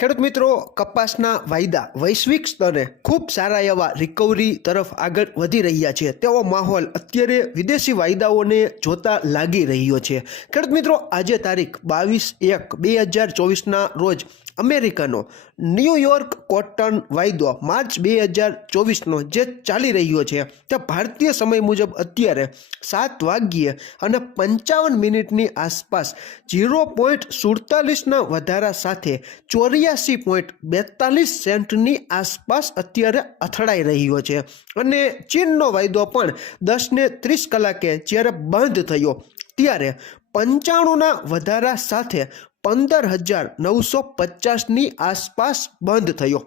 ખેડૂત મિત્રો, કપાસના વાયદા વૈશ્વિક સ્તરે ખૂબ સારા એવા રિકવરી તરફ આગળ વધી રહ્યા છે. તેવો માહોલ અત્યારે વિદેશી વાયદાઓને જોતા લાગી રહ્યો છે. ખેડૂત મિત્રો, આજે તારીખ બાવીસ એક બે હજાર ચોવીસના રોજ અમેરિકાનો ન્યૂયોર્ક કોટન વાયદો માર્ચ બે હજાર ચોવીસનો જે ચાલી રહ્યો છે તે ભારતીય સમય મુજબ અત્યારે સાત વાગ્યે અને પંચાવન મિનિટની આસપાસ ઝીરો પોઈન્ટ સુડતાલીસના વધારા સાથે ચોર્યાસી પોઈન્ટ બેતાલીસ સેન્ટની આસપાસ અત્યારે અથડાઈ રહ્યો છે. અને ચીનનો વાયદો પણ દસને ત્રીસ કલાકે જ્યારે બંધ થયો, ત્યારે પંચાણુંના વધારા સાથે પંદર હજાર નવસો પચાસની આસપાસ બંધ થયો.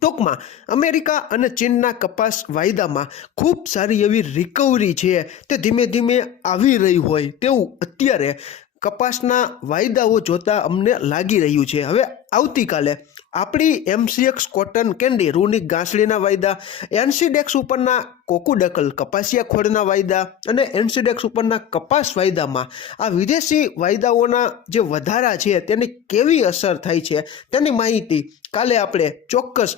ટૂંકમાં અમેરિકા અને ચીનના કપાસ વાયદામાં ખૂબ સારી એવી રિકવરી છે. તે ધીમે ધીમે આવી રહી હોય તેવું અત્યારે કપાસના વાયદાઓ જોતા અમને લાગી રહ્યું છે. હવે આવતીકાલે આપણી એમસીએક્સ કોટન કેન્ડી, રૂની ગાંસડીના વાયદા, એનસીડેક્સ ઉપરના કોકુડકલ કપાસિયા ખોળના વાયદા અને એન્સીડેક્સ ઉપરના કપાસ વાયદામાં આ વિદેશી વાયદાઓના જે વધારા છે, તેની કેવી અસર થાય છે, તેની માહિતી કાલે આપણે ચોક્કસ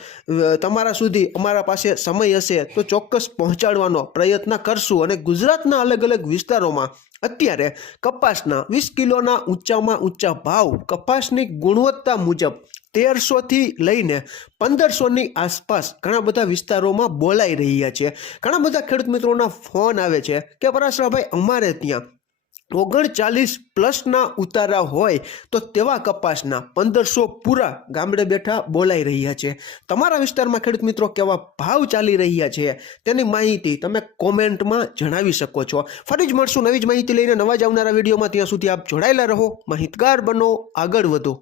તમારા સુધી અમારા પાસે સમય હશે તો ચોક્કસ પહોંચાડવાનો પ્રયત્ન કરશું અને ગુજરાતના અલગ અલગ વિસ્તારોમાં અત્યારે કપાસના વીસ કિલોના ઊંચામાં ઊંચા ભાવ કપાસની ગુણવત્તા મુજબ તેરસોથી લઈને પંદરસોની આસપાસ ઘણા બધા વિસ્તારોમાં બોલાઈ રહ્યા છે. ઘણા બધા ખેડૂત મિત્રોના ફોન આવે છે કે પરાશરાભાઈ, અમારે ત્યાં ઓગણચાલીસ પ્લસના ઉતારા હોય તો તેવા કપાસના પંદરસો પૂરા ગામડે બેઠા બોલાઈ રહ્યા છે. તમારા વિસ્તારમાં ખેડૂત મિત્રો કેવા ભાવ ચાલી રહ્યા છે તેની માહિતી તમે કોમેન્ટમાં જણાવી શકો છો. ફરી જ મળશું નવી જ માહિતી લઈને નવા જ આવનારા વિડીયોમાં. ત્યાં સુધી આપ જોડાયેલા રહો. માહિતગાર બનો, આગળ વધો.